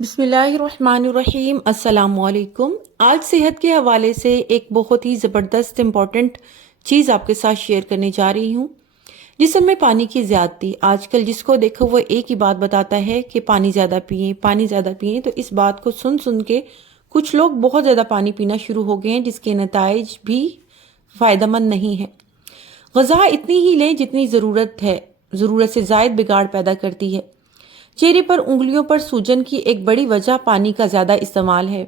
بسم اللہ الرحمن الرحیم۔ السلام علیکم۔ آج صحت کے حوالے سے ایک بہت ہی زبردست امپورٹنٹ چیز آپ کے ساتھ شیئر کرنے جا رہی ہوں۔ جسم میں پانی کی زیادتی، آج کل جس کو دیکھو وہ ایک ہی بات بتاتا ہے کہ پانی زیادہ پئیں، پانی زیادہ پئیں۔ تو اس بات کو سن کے کچھ لوگ بہت زیادہ پانی پینا شروع ہو گئے ہیں، جس کے نتائج بھی فائدہ مند نہیں ہے۔ غذا اتنی ہی لیں جتنی ضرورت ہے، ضرورت سے زائد بگاڑ پیدا کرتی ہے۔ چہرے پر انگلیوں پر سوجن کی ایک بڑی وجہ پانی کا زیادہ استعمال ہے۔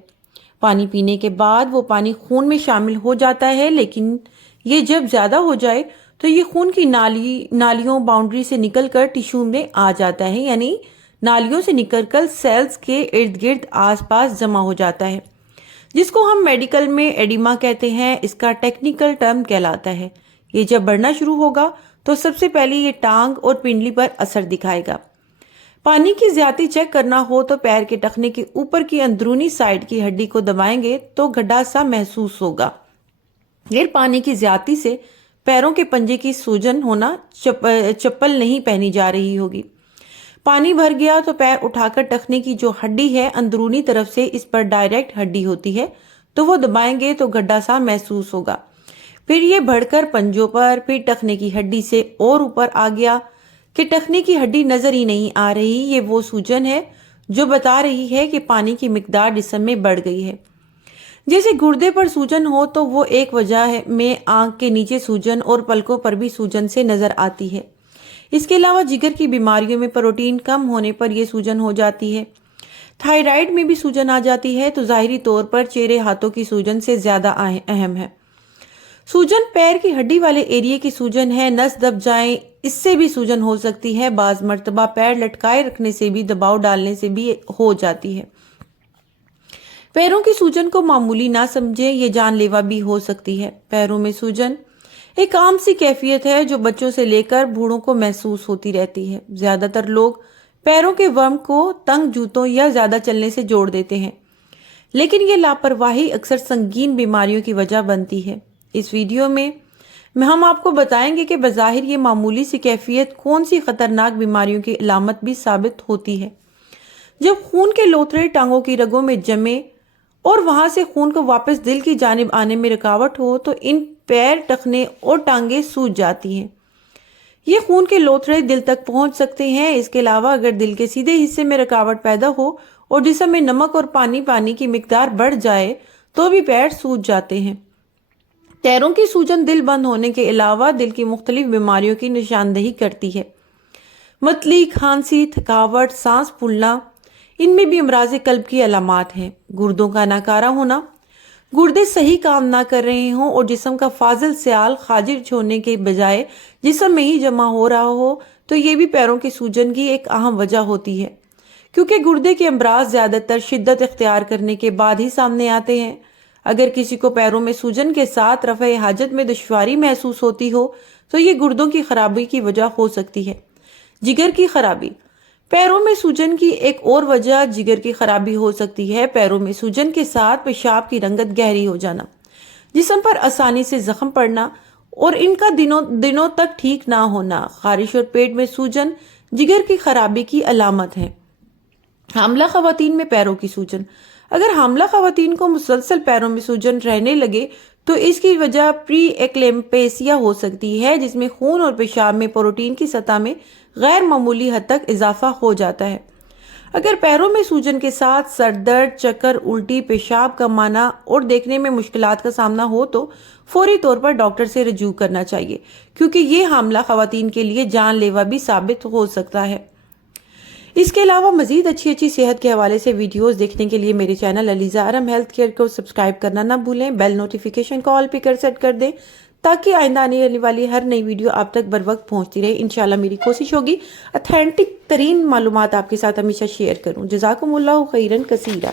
پانی پینے کے بعد وہ پانی خون میں شامل ہو جاتا ہے، لیکن یہ جب زیادہ ہو جائے تو یہ خون کی نالیوں باؤنڈری سے نکل کر ٹیشو میں آ جاتا ہے، یعنی نالیوں سے نکل کر سیلز کے ارد گرد آس پاس جمع ہو جاتا ہے، جس کو ہم میڈیکل میں ایڈیما کہتے ہیں۔ اس کا ٹیکنیکل ٹرم کہلاتا ہے۔ یہ جب بڑھنا شروع ہوگا تو سب سے پہلے یہ ٹانگ اور پنڈلی پر اثر دکھائے گا۔ پانی کی زیادتی چیک کرنا ہو تو پیر کے ٹخنے کے اوپر کی اندرونی سائڈ کی ہڈی کو دبائیں گے تو گڈھا سا محسوس ہوگا۔ غیر پانی کی زیادتی سے پیروں کے پنجے کی سوجن ہونا، چپل نہیں پہنی جا رہی ہوگی۔ پانی بھر گیا تو پیر اٹھا کر ٹخنے کی جو ہڈی ہے اندرونی طرف سے، اس پر ڈائریکٹ ہڈی ہوتی ہے، تو وہ دبائیں گے تو گڈھا سا محسوس ہوگا۔ پھر یہ بڑھ کر پنجوں پر، پھر ٹخنے کی ہڈی سے اور اوپر آ گیا کہ ٹخنے کی ہڈی نظر ہی نہیں آ رہی۔ یہ وہ سوجن ہے جو بتا رہی ہے کہ پانی کی مقدار جسم میں بڑھ گئی ہے۔ جیسے گردے پر سوجن ہو تو وہ ایک وجہ میں آنکھ کے نیچے سوجن اور پلکوں پر بھی سوجن سے نظر آتی ہے۔ اس کے علاوہ جگر کی بیماریوں میں پروٹین کم ہونے پر یہ سوجن ہو جاتی ہے۔ تھائرائیڈ میں بھی سوجن آ جاتی ہے، تو ظاہری طور پر چہرے ہاتھوں کی سوجن سے زیادہ اہم ہے۔ سوجن پیر کی ہڈی والے ایریے کی سوجن ہے، نس دب جائیں اس سے بھی سوجن ہو سکتی ہے۔ بعض مرتبہ پیر لٹکائے رکھنے سے بھی، دباؤ ڈالنے سے بھی ہو جاتی ہے۔ پیروں کی سوجن کو معمولی نہ سمجھیں، یہ جان لیوا بھی ہو سکتی ہے۔ پیروں میں سوجن ایک عام سی کیفیت ہے جو بچوں سے لے کر بوڑھوں کو محسوس ہوتی رہتی ہے۔ زیادہ تر لوگ پیروں کے ورم کو تنگ جوتوں یا زیادہ چلنے سے جوڑ دیتے ہیں، لیکن یہ لاپرواہی اکثر سنگین بیماریوں کی وجہ بنتی ہے۔ اس ویڈیو میں ہم آپ کو بتائیں گے کہ بظاہر یہ معمولی سی کیفیت کون سی خطرناک بیماریوں کی علامت بھی ثابت ہوتی ہے۔ جب خون کے لوتھڑے ٹانگوں کی رگوں میں جمے اور وہاں سے خون کو واپس دل کی جانب آنے میں رکاوٹ ہو تو ان پیر، ٹخنے اور ٹانگیں سوج جاتی ہیں۔ یہ خون کے لوتھڑے دل تک پہنچ سکتے ہیں۔ اس کے علاوہ اگر دل کے سیدھے حصے میں رکاوٹ پیدا ہو اور جسم میں نمک اور پانی کی مقدار بڑھ جائے تو بھی پیر سوج جاتے ہیں۔ پیروں کی سوجن دل بند ہونے کے علاوہ دل کی مختلف بیماریوں کی نشاندہی کرتی ہے۔ متلی، کھانسی، تھکاوٹ، سانس پھولنا، ان میں بھی امراض قلب کی علامات ہیں۔ گردوں کا ناکارہ ہونا، گردے صحیح کام نہ کر رہے ہوں اور جسم کا فاضل سیال خارج ہونے کے بجائے جسم میں ہی جمع ہو رہا ہو تو یہ بھی پیروں کی سوجن کی ایک اہم وجہ ہوتی ہے، کیونکہ گردے کے امراض زیادہ تر شدت اختیار کرنے کے بعد ہی سامنے آتے ہیں۔ اگر کسی کو پیروں میں سوجن کے ساتھ رفع حاجت میں دشواری محسوس ہوتی ہو تو یہ گردوں کی خرابی کی وجہ ہو سکتی ہے۔ جگر کی خرابی، پیروں میں سوجن کی ایک اور وجہ جگر کی خرابی ہو سکتی ہے۔ پیروں میں سوجن کے ساتھ پیشاب کی رنگت گہری ہو جانا، جسم پر آسانی سے زخم پڑنا اور ان کا دنوں تک ٹھیک نہ ہونا، خارش اور پیٹ میں سوجن جگر کی خرابی کی علامت ہے۔ حاملہ خواتین میں پیروں کی سوجن، اگر حاملہ خواتین کو مسلسل پیروں میں سوجن رہنے لگے تو اس کی وجہ پری ایکلیمپیسیا ہو سکتی ہے، جس میں خون اور پیشاب میں پروٹین کی سطح میں غیر معمولی حد تک اضافہ ہو جاتا ہے۔ اگر پیروں میں سوجن کے ساتھ سر درد، چکر، الٹی، پیشاب کم آنا اور دیکھنے میں مشکلات کا سامنا ہو تو فوری طور پر ڈاکٹر سے رجوع کرنا چاہیے، کیونکہ یہ حاملہ خواتین کے لیے جان لیوا بھی ثابت ہو سکتا ہے۔ اس کے علاوہ مزید اچھی صحت کے حوالے سے ویڈیوز دیکھنے کے لیے میرے channel Alizeh Iram health care کو سبسکرائب کرنا نہ بھولیں، بیل نوٹیفیکیشن کو آل پہ سیٹ کر دیں تاکہ آئندہ آنے والی ہر نئی ویڈیو آپ تک بر وقت پہنچتی رہے۔ انشاءاللہ میری کوشش ہوگی اتھینٹک ترین معلومات آپ کے ساتھ ہمیشہ شیئر کروں۔ جزاکم اللہ خیرن کثیرا۔